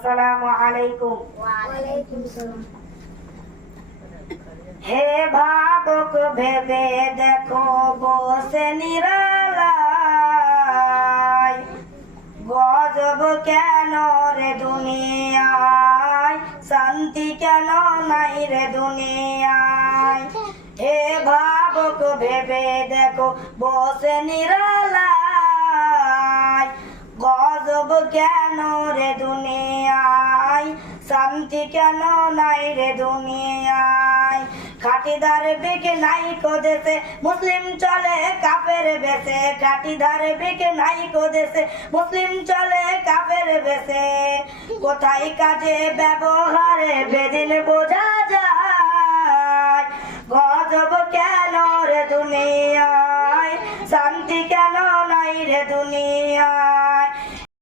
আসসালামু আলাইকুম। ওয়ালাইকুম সালাম। হে ভাবক ভেবে দেখো বসে নিরালায়, গজব কেন রে দুনিয়ায়, শান্তি কেন নাই রে দুনিয়ায়। হে ভাবক ভেবে দেখো বসে নিরালায়, গজব কেন রে দুনিয়ায়, শান্তি কেন নাই রে দুনিয়ায়। খাটিদার বেগে নাই কোদেশে মুসলিম চলে কাফের বেশে, খাটিদার বেগে নাই কোদেশে মুসলিম চলে কাফের বেশে। কোথায় কাজে ব্যবহারে বেদিন বোঝা যায়, গজব কেন রে দুনিয়ায়, শান্তি কেন নাই রে দুনিয়ায়।